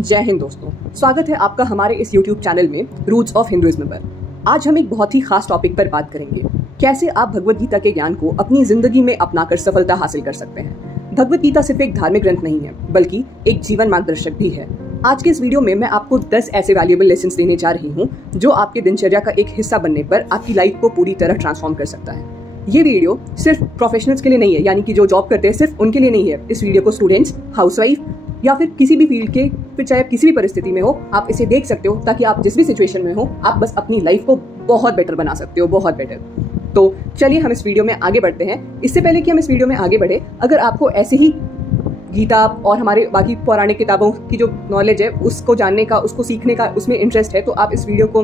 जय हिंद दोस्तों, स्वागत है आपका हमारे इस YouTube चैनल में रूट्स ऑफ हिंदुइज्म पर। आज हम एक बहुत ही खास टॉपिक पर बात करेंगे, कैसे आप भगवद गीता के ज्ञान को अपनी जिंदगी में अपनाकर सफलता हासिल कर सकते हैं। भगवद गीता सिर्फ एक धार्मिक ग्रंथ नहीं है, बल्कि एक जीवन मार्गदर्शक भी है। आज के इस वीडियो में मैं आपको 10 ऐसे वैल्यूएबल लेसन्स देने जा रही हूँ जो आपके दिनचर्या का एक हिस्सा बनने पर आपकी लाइफ को पूरी तरह ट्रांसफॉर्म कर सकता है। ये वीडियो सिर्फ प्रोफेशनल्स के लिए नहीं है, यानी कि जो जॉब करते हैं सिर्फ उनके लिए नहीं है। इस वीडियो को स्टूडेंट्स, हाउसवाइफ या फिर किसी भी फील्ड के, फिर चाहे आप किसी भी परिस्थिति में हो, आप इसे देख सकते हो ताकि आप जिस भी सिचुएशन में हो आप बस अपनी लाइफ को बहुत बेटर बना सकते हो, बहुत बेटर। तो चलिए हम इस वीडियो में आगे बढ़ते हैं। इससे पहले कि हम इस वीडियो में आगे बढ़े, अगर आपको ऐसे ही गीता और हमारे बाकी पौराणिक किताबों की जो नॉलेज है उसको जानने का, उसको सीखने का उसमें इंटरेस्ट है, तो आप इस वीडियो को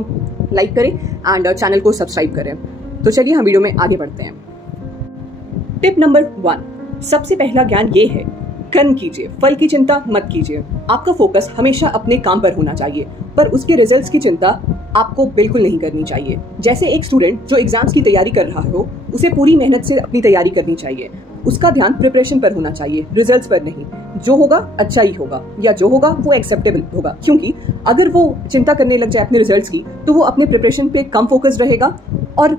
लाइक करें एंड चैनल को सब्सक्राइब करें। तो चलिए हम वीडियो में आगे बढ़ते हैं। टिप नंबर 1, सबसे पहला ज्ञान ये है, कर्म कीजिए, फल की चिंता मत कीजिए। आपका फोकस हमेशा अपने काम पर होना चाहिए, पर उसके रिजल्ट्स की चिंता आपको बिल्कुल नहीं करनी चाहिए। जैसे एक स्टूडेंट जो एग्जाम्स की तैयारी कर रहा हो, उसे पूरी मेहनत से अपनी तैयारी करनी चाहिए। उसका ध्यान प्रिपरेशन पर होना चाहिए, रिजल्ट्स पर नहीं। जो होगा अच्छा ही होगा, या जो होगा वो एक्सेप्टेबल होगा। क्योंकि अगर वो चिंता करने लग जाए अपने रिजल्ट्स की, तो वो अपने प्रिपरेशन पे कम फोकस रहेगा और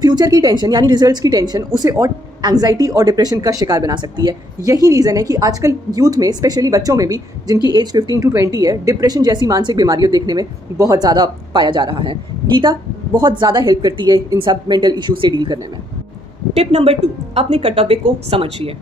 फ्यूचर की टेंशन यानी रिजल्ट्स की टेंशन उसे और एंग्जाइटी और डिप्रेशन का शिकार बना सकती है। यही रीजन है कि आजकल यूथ में, स्पेशली बच्चों में भी जिनकी एज 15 to 20 है, डिप्रेशन जैसी मानसिक बीमारियों देखने में बहुत ज़्यादा पाया जा रहा है। गीता बहुत ज़्यादा हेल्प करती है इन सब मेंटल इश्यूज से डील करने में। टिप नंबर 2, अपने कर्तव्य को समझिए।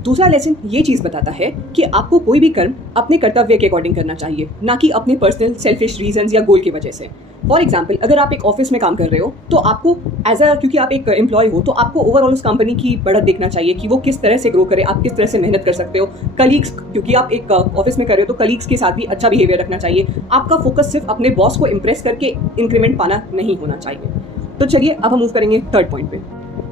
दूसरा लेसन ये चीज़ बताता है कि आपको कोई भी कर्म अपने कर्तव्य के अकॉर्डिंग करना चाहिए, ना कि अपने पर्सनल सेल्फिश रीजंस या गोल की वजह से। फॉर एग्जाम्पल, अगर आप एक ऑफिस में काम कर रहे हो तो आपको क्योंकि आप एक एम्प्लॉय हो, तो आपको ओवरऑल उस कंपनी की बढ़त देखना चाहिए कि वो किस तरह से ग्रो करे, आप किस तरह से मेहनत कर सकते हो। कलीग्स, क्योंकि आप एक ऑफिस में कर रहे हो तो कलीग्स के साथ भी अच्छा बिहेवियर रखना चाहिए। आपका फोकस सिर्फ अपने बॉस को इम्प्रेस करके इंक्रीमेंट पाना नहीं होना चाहिए। तो चलिए अब हम मूव करेंगे थर्ड पॉइंट पे।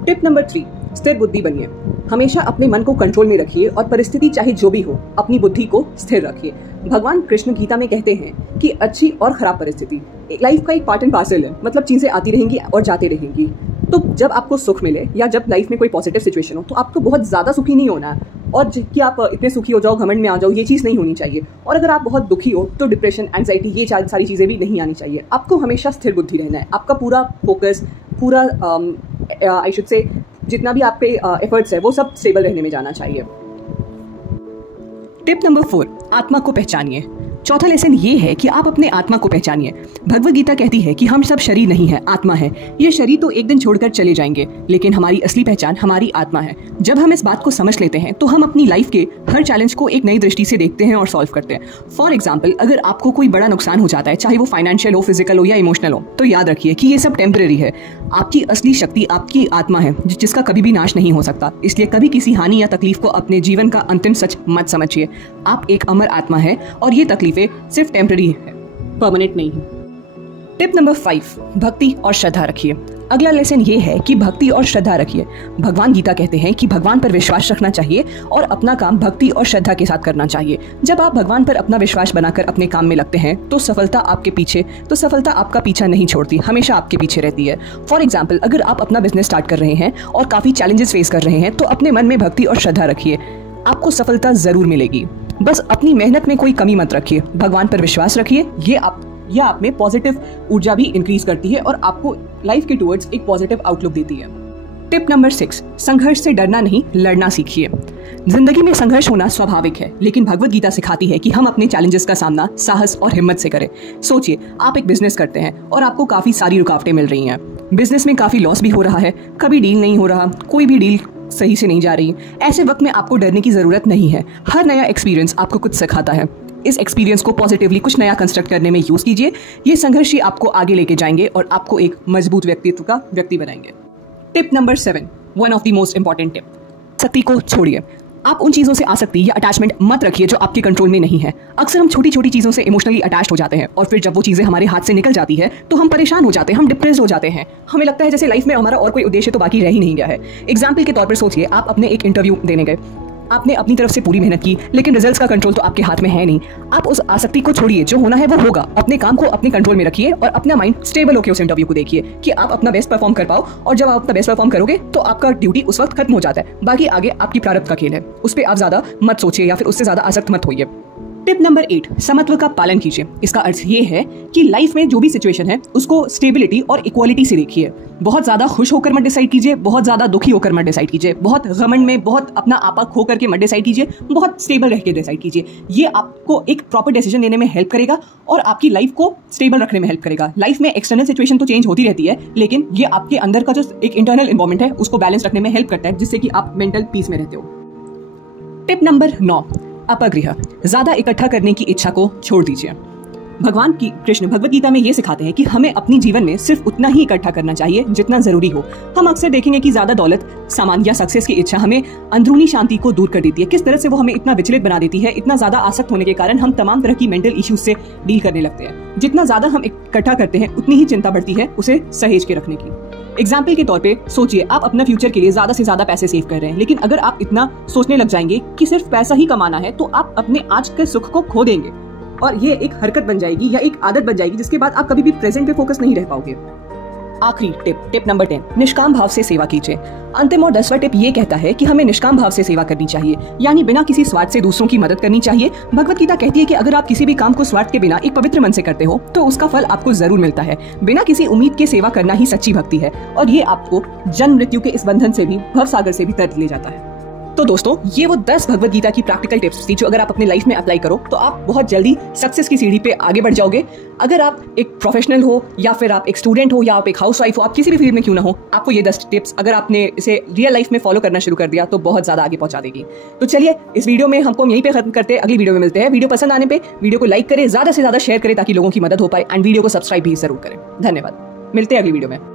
टिप नंबर 3, स्थिर बुद्धि बनिए। हमेशा अपने मन को कंट्रोल में रखिए और परिस्थिति चाहे जो भी हो, अपनी बुद्धि को स्थिर रखिए। भगवान कृष्ण गीता में कहते हैं कि अच्छी और खराब परिस्थिति लाइफ का एक पार्ट एंड पार्सल है, मतलब चीजें आती रहेंगी और जाती रहेंगी। तो जब आपको सुख मिले या जब लाइफ में कोई पॉजिटिव सिचुएशन हो, तो आपको बहुत ज्यादा सुखी नहीं होना है और कि आप इतने सुखी हो जाओ, घमंड में आ जाओ, ये चीज़ नहीं होनी चाहिए। और अगर आप बहुत दुखी हो तो डिप्रेशन, एंग्जाइटी, ये सारी चीज़ें भी नहीं आनी चाहिए। आपको हमेशा स्थिर बुद्धि रहना है। आपका पूरा फोकस, पूरा आई शुड से जितना भी आपके एफर्ट्स है वो सब स्टेबल रहने में जाना चाहिए। टिप नंबर 4, आत्मा को पहचानिए। चौथा लेसन ये है कि आप अपने आत्मा को पहचानिए। भगवद गीता कहती है कि हम सब शरीर नहीं है, आत्मा है। ये शरीर तो एक दिन छोड़कर चले जाएंगे, लेकिन हमारी असली पहचान हमारी आत्मा है। जब हम इस बात को समझ लेते हैं तो हम अपनी लाइफ के हर चैलेंज को एक नई दृष्टि से देखते हैं और सॉल्व करते हैं। फॉर एग्जाम्पल, अगर आपको कोई बड़ा नुकसान हो जाता है, चाहे वो फाइनेंशियल हो, फिजिकल हो या इमोशनल हो, तो याद रखिए कि ये सब टेम्परेरी है। आपकी असली शक्ति आपकी आत्मा है, जिसका कभी भी नाश नहीं हो सकता। इसलिए कभी किसी हानि या तकलीफ को अपने जीवन का अंतिम सच मत समझिए। आप एक अमर आत्मा है और ये तकलीफें सिर्फ टेम्पररी है, परमानेंट नहीं है। टिप नंबर 5, भक्ति और श्रद्धा रखिए। अगला लेसन ये है कि भक्ति और श्रद्धा रखिए। भगवान गीता कहते हैं कि भगवान पर विश्वास रखना चाहिए और अपना काम भक्ति और श्रद्धा के साथ करना चाहिए। जब आप भगवान पर अपना विश्वास बनाकर अपने काम में लगते हैं तो सफलता आपका पीछा नहीं छोड़ती, हमेशा आपके पीछे रहती है। फॉर एग्जाम्पल, अगर आप अपना बिजनेस स्टार्ट कर रहे हैं और काफी चैलेंजेस फेस कर रहे हैं, तो अपने मन में भक्ति और श्रद्धा रखिए, आपको सफलता जरूर मिलेगी। बस अपनी मेहनत में कोई कमी मत रखिए, भगवान पर विश्वास रखिए। ये आप में पॉजिटिव ऊर्जा भी इंक्रीज करती है और आपको लाइफ के टुवर्ड्स एक पॉजिटिव आउटलुक देती है। टिप नंबर 6, संघर्ष से डरना नहीं, लड़ना सीखिए। जिंदगी में संघर्ष होना स्वाभाविक है, लेकिन भगवद गीता सिखाती है कि हम अपने चैलेंजेस का सामना साहस और हिम्मत से करें। सोचिए, आप एक बिजनेस करते हैं और आपको काफी सारी रुकावटें मिल रही हैं। बिजनेस में काफी लॉस भी हो रहा है, कभी डील नहीं हो रहा, कोई भी डील सही से नहीं जा रही। ऐसे वक्त में आपको डरने की जरूरत नहीं है। हर नया एक्सपीरियंस आपको कुछ सिखाता है। इस एक्सपीरियंस को पॉजिटिवली कुछ नया कंस्ट्रक्ट करने में यूज कीजिए। ये संघर्ष ही आपको आगे लेके जाएंगे और आपको एक मजबूत व्यक्तित्व का व्यक्ति बनाएंगे। Tip number 7, one of the most important tip, आसक्ति को छोड़िए। आप उन चीजों से आसक्ति या अटैचमेंट मत रखिए जो आपके कंट्रोल में नहीं है। अक्सर हम छोटी छोटी चीजों से इमोशनली अटैच हो जाते हैं और फिर जब वो चीजें हमारे हाथ से निकल जाती है तो हम परेशान हो जाते हैं, हम डिप्रेस्ड हो जाते हैं। हमें लगता है जैसे लाइफ में हमारा और कोई उद्देश्य तो बाकी रह ही नहीं गया है। एग्जाम्पल के तौर पर सोचिए, आप अपने एक इंटरव्यू देने गए, आपने अपनी तरफ से पूरी मेहनत की, लेकिन रिजल्ट्स का कंट्रोल तो आपके हाथ में है नहीं। आप उस आसक्ति को छोड़िए, जो होना है वो होगा। अपने काम को अपने कंट्रोल में रखिए और अपना माइंड स्टेबल होकर उस इंटरव्यू को देखिए कि आप अपना बेस्ट परफॉर्म कर पाओ। और जब आप अपना बेस्ट परफॉर्म करोगे तो आपका ड्यूटी उस वक्त खत्म हो जाता है, बाकी आगे आपकी प्रारब्ध का खेल है। उस पर आप ज्यादा मत सोचिए या फिर उससे ज्यादा आसक्त मत होइए। टिप नंबर 8, समत्व का पालन कीजिए। इसका अर्थ ये है कि लाइफ में जो भी सिचुएशन है उसको स्टेबिलिटी और इक्वालिटी से देखिए। बहुत ज्यादा खुश होकर मत डिसाइड कीजिए, बहुत ज्यादा दुखी होकर मत डिसाइड कीजिए, बहुत घमंड में बहुत अपना आपा खो करके मत डिसाइड कीजिए, बहुत स्टेबल रह के डिसाइड कीजिए। ये आपको एक प्रॉपर डिसीजन लेने में हेल्प करेगा और आपकी लाइफ को स्टेबल रखने में हेल्प करेगा। लाइफ में एक्सटर्नल सिचुएशन तो चेंज होती रहती है, लेकिन ये आपके अंदर का जो एक इंटरनल एनवायरनमेंट है उसको बैलेंस रखने में हेल्प करता है, जिससे कि आप मेंटल पीस में रहते हो। टिप नंबर 9, अपग्रह, ज्यादा इकट्ठा करने की इच्छा को छोड़ दीजिए। भगवान की कृष्ण भगवत गीता में ये सिखाते हैं कि हमें अपनी जीवन में सिर्फ उतना ही इकट्ठा करना चाहिए जितना जरूरी हो। हम अक्सर देखेंगे कि ज्यादा दौलत, सामान या सक्सेस की इच्छा हमें अंदरूनी शांति को दूर कर देती है। किस तरह से वो हमें इतना विचलित बना देती है। इतना ज्यादा आसक्त होने के कारण हम तमाम तरह की मेंटल इश्यूज से डील करने लगते हैं। जितना ज्यादा हम इकट्ठा करते हैं उतनी ही चिंता बढ़ती है उसे सहेज के रखने की। एग्जाम्पल के तौर पे सोचिए, आप अपना फ्यूचर के लिए ज्यादा से ज्यादा पैसे सेव कर रहे हैं, लेकिन अगर आप इतना सोचने लग जाएंगे कि सिर्फ पैसा ही कमाना है तो आप अपने आज के सुख को खो देंगे और ये एक हरकत बन जाएगी या एक आदत बन जाएगी, जिसके बाद आप कभी भी प्रेजेंट पे फोकस नहीं रह पाओगे। आखिरी टिप नंबर 10, निष्काम भाव से सेवा कीजिए। अंतिम और 10वां टिप ये कहता है कि हमें निष्काम भाव से सेवा करनी चाहिए, यानी बिना किसी स्वार्थ से दूसरों की मदद करनी चाहिए। भगवत गीता कहती है कि अगर आप किसी भी काम को स्वार्थ के बिना एक पवित्र मन से करते हो तो उसका फल आपको जरूर मिलता है। बिना किसी उम्मीद के सेवा करना ही सच्ची भक्ति है और ये आपको जन्म मृत्यु के इस बंधन से भी, भव सागर से भी तर ले जाता है। तो दोस्तों, ये वो 10 भगवत गीता की प्रैक्टिकल टिप्स थी जो अगर आप अपनी लाइफ में अप्लाई करो तो आप बहुत जल्दी सक्सेस की सीढ़ी पे आगे बढ़ जाओगे। अगर आप एक प्रोफेशनल हो या फिर आप एक स्टूडेंट हो या आप एक हाउसवाइफ हो, आप किसी भी फील्ड में क्यों ना हो, आपको ये 10 टिप्स अगर आपने इसे रियल लाइफ में फॉलो करना शुरू कर दिया तो बहुत ज्यादा आगे पहुंचा देगी। तो चलिए, इस वीडियो में हम यहीं पे खत्म करते हैं, अगली वीडियो में मिलते हैं। वीडियो पसंद आने पे वीडियो को लाइक करें, ज्यादा से ज्यादा शेयर करें ताकि लोगों की मदद हो पाए, एंड वीडियो को सब्सक्राइब भी जरूर करें। धन्यवाद, मिलते हैं अगली वीडियो में।